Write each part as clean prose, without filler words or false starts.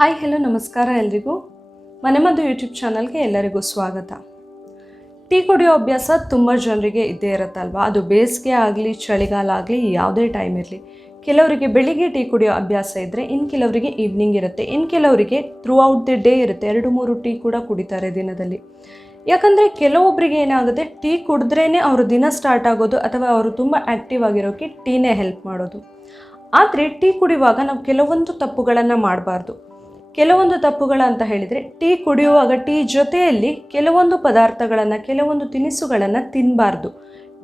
Hi hello ನಮಸ್ಕಾರ ಎಲ್ರಿಗೂ ಮನೆಮದ್ದು ಯೂಟ್ಯೂಬ್ ಚಾನಲ್ಗೆ ಎಲ್ಲರಿಗೂ ಸ್ವಾಗತ. ಟೀ ಕುಡಿಯೋ ಅಭ್ಯಾಸ ತುಂಬ ಜನರಿಗೆ ಇದ್ದೇ ಇರುತ್ತಲ್ವ. ಅದು ಬೇಸಿಗೆ ಆಗಲಿ ಚಳಿಗಾಲ ಆಗಲಿ ಯಾವುದೇ ಟೈಮ್ ಇರಲಿ. ಕೆಲವರಿಗೆ ಬೆಳಿಗ್ಗೆ ಟೀ ಕುಡಿಯೋ ಅಭ್ಯಾಸ ಇದ್ದರೆ ಇನ್ನು ಕೆಲವರಿಗೆ ಈವ್ನಿಂಗ್ ಇರುತ್ತೆ, ಇನ್ನು ಕೆಲವರಿಗೆ ಥ್ರೂ ಔಟ್ ದಿ ಡೇ ಇರುತ್ತೆ. 2-3 ಟೀ ಕೂಡ ಕುಡಿತಾರೆ ದಿನದಲ್ಲಿ. ಯಾಕಂದರೆ ಕೆಲವೊಬ್ಬರಿಗೆ ಏನಾಗುತ್ತೆ, ಟೀ ಕುಡಿದ್ರೇ ಅವರು ದಿನ ಸ್ಟಾರ್ಟ್ ಆಗೋದು ಅಥವಾ ಅವರು ತುಂಬ ಆ್ಯಕ್ಟಿವ್ ಆಗಿರೋಕ್ಕೆ ಟೀನೇ ಹೆಲ್ಪ್ ಮಾಡೋದು. ಆದರೆ ಟೀ ಕುಡಿಯುವಾಗ ನಾವು ಕೆಲವೊಂದು ತಪ್ಪುಗಳನ್ನು ಮಾಡಬಾರ್ದು. ಕೆಲವೊಂದು ತಪ್ಪುಗಳಂತ ಹೇಳಿದರೆ, ಟೀ ಕುಡಿಯುವಾಗ ಟೀ ಜೊತೆಯಲ್ಲಿ ಕೆಲವೊಂದು ಪದಾರ್ಥಗಳನ್ನು, ಕೆಲವೊಂದು ತಿನಿಸುಗಳನ್ನು ತಿನ್ನಬಾರ್ದು.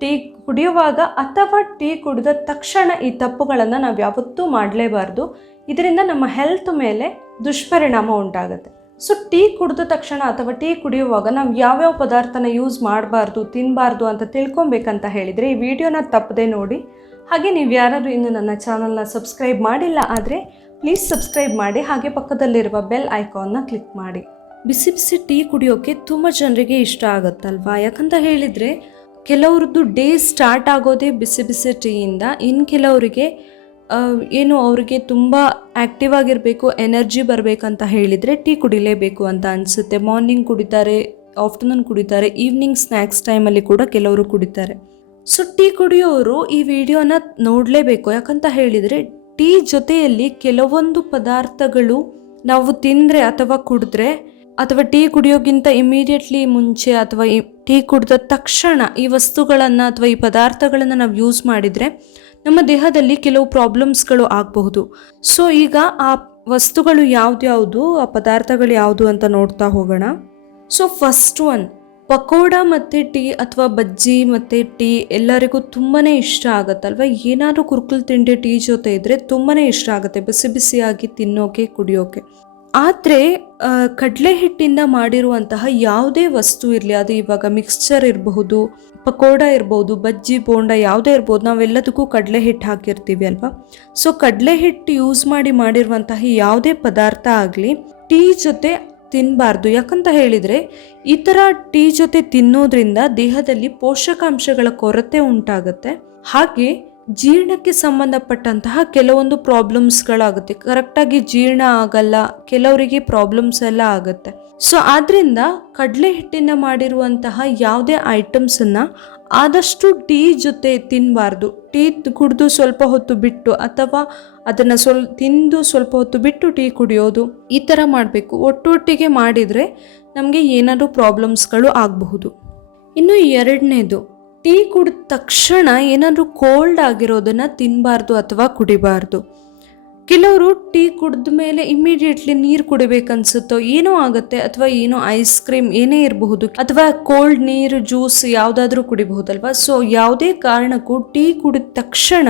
ಟೀ ಕುಡಿಯುವಾಗ ಅಥವಾ ಟೀ ಕುಡಿದ ತಕ್ಷಣ ಈ ತಪ್ಪುಗಳನ್ನು ನಾವು ಯಾವತ್ತೂ ಮಾಡಲೇಬಾರ್ದು. ಇದರಿಂದ ನಮ್ಮ ಹೆಲ್ತ್ ಮೇಲೆ ದುಷ್ಪರಿಣಾಮ ಉಂಟಾಗುತ್ತೆ. ಸೊ ಟೀ ಕುಡಿದ ತಕ್ಷಣ ಅಥವಾ ಟೀ ಕುಡಿಯುವಾಗ ನಾವು ಯಾವ್ಯಾವ ಪದಾರ್ಥನ ಯೂಸ್ ಮಾಡಬಾರ್ದು, ತಿನ್ನಬಾರ್ದು ಅಂತ ತಿಳ್ಕೊಬೇಕಂತ ಹೇಳಿದರೆ ಈ ವಿಡಿಯೋನ ತಪ್ಪದೆ ನೋಡಿ. ಹಾಗೆ ನೀವು ಯಾರಾದರೂ ಇನ್ನು ನನ್ನ ಚಾನಲ್ನ ಸಬ್ಸ್ಕ್ರೈಬ್ ಮಾಡಿಲ್ಲ ಆದರೆ ಪ್ಲೀಸ್ ಸಬ್ಸ್ಕ್ರೈಬ್ ಮಾಡಿ, ಹಾಗೆ ಪಕ್ಕದಲ್ಲಿರುವ ಬೆಲ್ ಐಕಾನ್ನ ಕ್ಲಿಕ್ ಮಾಡಿ. ಬಿಸಿ ಬಿಸಿ ಟೀ ಕುಡಿಯೋಕ್ಕೆ ತುಂಬ ಜನರಿಗೆ ಇಷ್ಟ ಆಗುತ್ತಲ್ವಾ. ಯಾಕಂತ ಹೇಳಿದರೆ ಕೆಲವ್ರದ್ದು ಡೇ ಸ್ಟಾರ್ಟ್ ಆಗೋದೇ ಬಿಸಿ ಬಿಸಿ ಟೀಯಿಂದ. ಇನ್ನು ಕೆಲವರಿಗೆ ಅವರಿಗೆ ತುಂಬ ಆ್ಯಕ್ಟಿವ್ ಆಗಿರಬೇಕು, ಎನರ್ಜಿ ಬರಬೇಕಂತ ಹೇಳಿದರೆ ಟೀ ಕುಡಿಲೇಬೇಕು ಅಂತ ಅನಿಸುತ್ತೆ. ಮಾರ್ನಿಂಗ್ ಕುಡಿತಾರೆ, ಆಫ್ಟರ್ನೂನ್ ಕುಡಿತಾರೆ, ಈವ್ನಿಂಗ್ ಸ್ನ್ಯಾಕ್ಸ್ ಟೈಮಲ್ಲಿ ಕೂಡ ಕೆಲವರು ಕುಡಿತಾರೆ. ಸೊ ಟೀ ಕುಡಿಯೋರು ಈ ವಿಡಿಯೋನ ನೋಡಲೇಬೇಕು. ಯಾಕಂತ ಹೇಳಿದರೆ ಟೀ ಜೊತೆಯಲ್ಲಿ ಕೆಲವೊಂದು ಪದಾರ್ಥಗಳು ನಾವು ತಿಂದರೆ ಅಥವಾ ಕುಡಿದ್ರೆ, ಅಥವಾ ಟೀ ಕುಡಿಯೋಕ್ಕಿಂತ ಇಮಿಡಿಯೇಟ್ಲಿ ಮುಂಚೆ ಅಥವಾ ಟೀ ಕುಡಿದ ತಕ್ಷಣ ಈ ವಸ್ತುಗಳನ್ನು ಅಥವಾ ಈ ಪದಾರ್ಥಗಳನ್ನು ನಾವು ಯೂಸ್ ಮಾಡಿದರೆ ನಮ್ಮ ದೇಹದಲ್ಲಿ ಕೆಲವು ಪ್ರಾಬ್ಲಮ್ಸ್ಗಳು ಆಗಬಹುದು. ಸೊ ಈಗ ಆ ವಸ್ತುಗಳು ಯಾವ್ದ್ಯಾವುದು, ಆ ಪದಾರ್ಥಗಳು ಯಾವುದು ಅಂತ ನೋಡ್ತಾ ಹೋಗೋಣ. ಸೊ ಫಸ್ಟ್ ಒನ್, ಪಕೋಡ ಮತ್ತು ಟೀ ಅಥವಾ ಬಜ್ಜಿ ಮತ್ತು ಟೀ ಎಲ್ಲರಿಗೂ ತುಂಬಾ ಇಷ್ಟ ಆಗುತ್ತಲ್ವ. ಏನಾದರೂ ಕುರುಕುಲು ತಿಂಡಿ ಟೀ ಜೊತೆ ಇದ್ದರೆ ತುಂಬಾ ಇಷ್ಟ ಆಗುತ್ತೆ, ಬಿಸಿ ಬಿಸಿಯಾಗಿ ತಿನ್ನೋಕೆ, ಕುಡಿಯೋಕೆ. ಆದರೆ ಕಡಲೆ ಹಿಟ್ಟಿಂದ ಮಾಡಿರುವಂತಹ ಯಾವುದೇ ವಸ್ತು ಇರಲಿ, ಅದು ಇವಾಗ ಮಿಕ್ಸ್ಚರ್ ಇರಬಹುದು, ಪಕೋಡ ಇರ್ಬೋದು, ಬಜ್ಜಿ ಬೋಂಡ ಯಾವುದೇ ಇರ್ಬೋದು, ನಾವೆಲ್ಲದಕ್ಕೂ ಕಡಲೆ ಹಿಟ್ಟು ಹಾಕಿರ್ತೀವಿ ಅಲ್ವಾ. ಸೊ ಕಡಲೆ ಹಿಟ್ಟು ಯೂಸ್ ಮಾಡಿರುವಂತಹ ಯಾವುದೇ ಪದಾರ್ಥ ಆಗಲಿ ಟೀ ಜೊತೆ ತಿನ್ನಬಾರ್ದು. ಯಾಕಂತ ಹೇಳಿದರೆ ಈ ಥರ ಟೀ ಜೊತೆ ತಿನ್ನೋದ್ರಿಂದ ದೇಹದಲ್ಲಿ ಪೋಷಕಾಂಶಗಳ ಕೊರತೆ ಉಂಟಾಗುತ್ತೆ. ಹಾಗೆ ಜೀರ್ಣಕ್ಕೆ ಸಂಬಂಧಪಟ್ಟಂತಹ ಕೆಲವೊಂದು ಪ್ರಾಬ್ಲಮ್ಸ್ಗಳಾಗುತ್ತೆ. ಕರೆಕ್ಟಾಗಿ ಜೀರ್ಣ ಆಗಲ್ಲ, ಕೆಲವರಿಗೆ ಪ್ರಾಬ್ಲಮ್ಸ್ ಎಲ್ಲ ಆಗುತ್ತೆ. ಸೊ ಆದ್ದರಿಂದ ಕಡಲೆ ಹಿಟ್ಟಿಂದ ಮಾಡಿರುವಂತಹ ಯಾವುದೇ ಐಟಮ್ಸನ್ನು ಆದಷ್ಟು ಟೀ ಜೊತೆ ತಿನ್ನಬಾರ್ದು. ಟೀ ಕುಡಿದು ಸ್ವಲ್ಪ ಹೊತ್ತು ಬಿಟ್ಟು ಅಥವಾ ಅದನ್ನು ತಿಂದು ಸ್ವಲ್ಪ ಹೊತ್ತು ಬಿಟ್ಟು ಟೀ ಕುಡಿಯೋದು, ಈ ಥರ ಮಾಡಬೇಕು. ಒಟ್ಟೊಟ್ಟಿಗೆ ಮಾಡಿದರೆ ನಮಗೆ ಏನಾದರೂ ಪ್ರಾಬ್ಲಮ್ಸ್ಗಳು ಆಗಬಹುದು. ಇನ್ನು ಎರಡನೇದು, ಟೀ ಕುಡಿದ ತಕ್ಷಣ ಏನಾದರೂ ಕೋಲ್ಡ್ ಆಗಿರೋದನ್ನು ತಿನ್ನಬಾರ್ದು ಅಥವಾ ಕುಡಿಬಾರ್ದು. ಕೆಲವರು ಟೀ ಕುಡಿದ ಮೇಲೆ ಇಮ್ಮಿಡಿಯೇಟ್ಲಿ ನೀರು ಕುಡಿಬೇಕನ್ಸುತ್ತೋ ಏನೋ ಆಗುತ್ತೆ, ಅಥವಾ ಏನೋ ಐಸ್ ಕ್ರೀಮ್ ಏನೇ ಇರಬಹುದು, ಅಥವಾ ಕೋಲ್ಡ್ ನೀರು, ಜ್ಯೂಸ್ ಯಾವುದಾದ್ರೂ ಕುಡಿಬಹುದಲ್ವ. ಸೊ ಯಾವುದೇ ಕಾರಣಕ್ಕೂ ಟೀ ಕುಡಿದ ತಕ್ಷಣ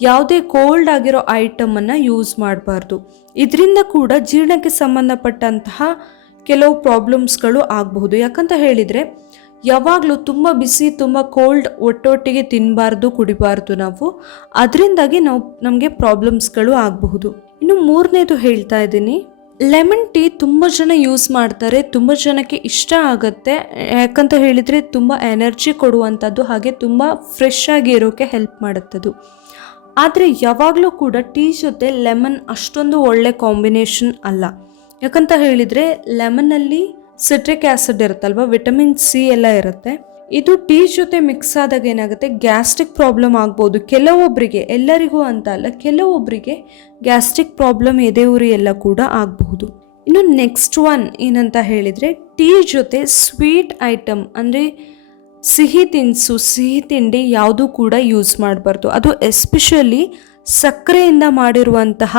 ಯಾವುದೇ ಕೋಲ್ಡ್ ಆಗಿರೋ ಐಟಮನ್ನು ಯೂಸ್ ಮಾಡಬಾರ್ದು. ಇದರಿಂದ ಕೂಡ ಜೀರ್ಣಕ್ಕೆ ಸಂಬಂಧಪಟ್ಟಂತಹ ಕೆಲವು ಪ್ರಾಬ್ಲಮ್ಸ್ಗಳು ಆಗಬಹುದು. ಯಾಕಂತ ಹೇಳಿದರೆ ಯಾವಾಗಲೂ ತುಂಬ ಬಿಸಿ, ತುಂಬ ಕೋಲ್ಡ್ ಒಟ್ಟೊಟ್ಟಿಗೆ ತಿನ್ನಬಾರ್ದು, ಕುಡಿಬಾರ್ದು ನಾವು. ಅದರಿಂದಾಗಿ ನಮಗೆ ಪ್ರಾಬ್ಲಮ್ಸ್ಗಳು ಆಗಬಹುದು. ಇನ್ನು ಮೂರನೇದು ಹೇಳ್ತಾ ಇದ್ದೀನಿ, ಲೆಮನ್ ಟೀ ತುಂಬ ಜನ ಯೂಸ್ ಮಾಡ್ತಾರೆ, ತುಂಬ ಜನಕ್ಕೆ ಇಷ್ಟ ಆಗುತ್ತೆ. ಯಾಕಂತ ಹೇಳಿದರೆ ತುಂಬ ಎನರ್ಜಿ ಕೊಡುವಂಥದ್ದು, ಹಾಗೆ ತುಂಬ ಫ್ರೆಶ್ ಆಗಿ ಇರೋಕ್ಕೆ ಹೆಲ್ಪ್ ಮಾಡುತ್ತದು. ಆದರೆ ಯಾವಾಗಲೂ ಕೂಡ ಟೀ ಜೊತೆ ಲೆಮನ್ ಅಷ್ಟೊಂದು ಒಳ್ಳೆ ಕಾಂಬಿನೇಷನ್ ಅಲ್ಲ. ಯಾಕಂತ ಹೇಳಿದರೆ ಲೆಮನ್ನಲ್ಲಿ ಸಿಟ್ರಿಕ್ ಆ್ಯಸಿಡ್ ಇರುತ್ತಲ್ವ, ವಿಟಮಿನ್ ಸಿ ಎಲ್ಲ ಇರುತ್ತೆ. ಇದು ಟೀ ಜೊತೆ ಮಿಕ್ಸ್ ಆದಾಗ ಏನಾಗುತ್ತೆ, ಗ್ಯಾಸ್ಟ್ರಿಕ್ ಪ್ರಾಬ್ಲಮ್ ಆಗ್ಬೋದು ಕೆಲವೊಬ್ಬರಿಗೆ, ಎಲ್ಲರಿಗೂ ಅಂತ ಅಲ್ಲ, ಕೆಲವೊಬ್ಬರಿಗೆ ಗ್ಯಾಸ್ಟ್ರಿಕ್ ಪ್ರಾಬ್ಲಮ್, ಎದೆ ಉರಿ ಎಲ್ಲ ಕೂಡ ಆಗಬಹುದು. ಇನ್ನು ನೆಕ್ಸ್ಟ್ ಒನ್ ಏನಂತ ಹೇಳಿದರೆ, ಟೀ ಜೊತೆ ಸ್ವೀಟ್ ಐಟಮ್ ಅಂದರೆ ಸಿಹಿ ತಿಂಡಿ ಯಾವುದೂ ಕೂಡ ಯೂಸ್ ಮಾಡಬಾರ್ದು. ಅದು ಎಸ್ಪೆಷಲಿ ಸಕ್ಕರೆಯಿಂದ ಮಾಡಿರುವಂತಹ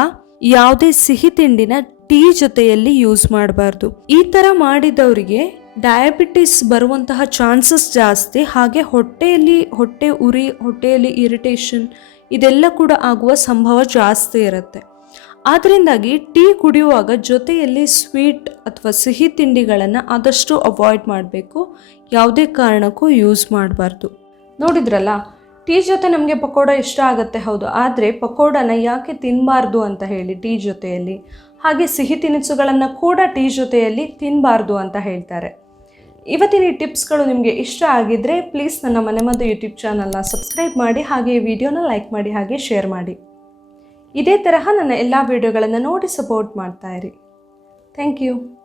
ಯಾವುದೇ ಸಿಹಿ ತಿಂಡಿನ ಟೀ ಜೊತೆಯಲ್ಲಿ ಯೂಸ್ ಮಾಡಬಾರ್ದು. ಈ ಥರ ಮಾಡಿದವರಿಗೆ ಡಯಾಬಿಟಿಸ್ ಬರುವಂತಹ ಚಾನ್ಸಸ್ ಜಾಸ್ತಿ. ಹಾಗೆ ಹೊಟ್ಟೆ ಉರಿ, ಹೊಟ್ಟೆಯಲ್ಲಿ ಇರಿಟೇಷನ್ ಇದೆಲ್ಲ ಕೂಡ ಆಗುವ ಸಂಭವ ಜಾಸ್ತಿ ಇರುತ್ತೆ. ಆದ್ದರಿಂದಾಗಿ ಟೀ ಕುಡಿಯುವಾಗ ಜೊತೆಯಲ್ಲಿ ಸ್ವೀಟ್ ಅಥವಾ ಸಿಹಿ ತಿಂಡಿಗಳನ್ನು ಆದಷ್ಟು ಅವಾಯ್ಡ್ ಮಾಡಬೇಕು. ಯಾವುದೇ ಕಾರಣಕ್ಕೂ ಯೂಸ್ ಮಾಡಬಾರ್ದು. ನೋಡಿದ್ರಲ್ಲ, ಟೀ ಜೊತೆ ನಮಗೆ ಪಕೋಡ ಇಷ್ಟ ಆಗುತ್ತೆ, ಹೌದು. ಆದರೆ ಪಕೋಡನ ಯಾಕೆ ತಿನ್ನಬಾರ್ದು ಅಂತ ಹೇಳಿ ಟೀ ಜೊತೆಯಲ್ಲಿ, ಹಾಗೆ ಸಿಹಿ ತಿನಿಸುಗಳನ್ನು ಕೂಡ ಟೀ ಜೊತೆಯಲ್ಲಿ ತಿನ್ನಬಾರ್ದು ಅಂತ ಹೇಳ್ತಾರೆ. ಇವತ್ತಿನ ಈ ಟಿಪ್ಸ್ಗಳು ನಿಮಗೆ ಇಷ್ಟ ಆಗಿದ್ದರೆ ಪ್ಲೀಸ್ ನನ್ನ ಮನೆಮದ್ದು ಯೂಟ್ಯೂಬ್ ಚಾನಲ್ನ ಸಬ್ಸ್ಕ್ರೈಬ್ ಮಾಡಿ, ಹಾಗೆ ಈ ವಿಡಿಯೋನ ಲೈಕ್ ಮಾಡಿ, ಹಾಗೆ ಶೇರ್ ಮಾಡಿ. ಇದೇ ತರಹ ನನ್ನ ಎಲ್ಲ ವಿಡಿಯೋಗಳನ್ನು ನೋಡಿ ಸಪೋರ್ಟ್ ಮಾಡ್ತಾ ಇರಿ. Thank you.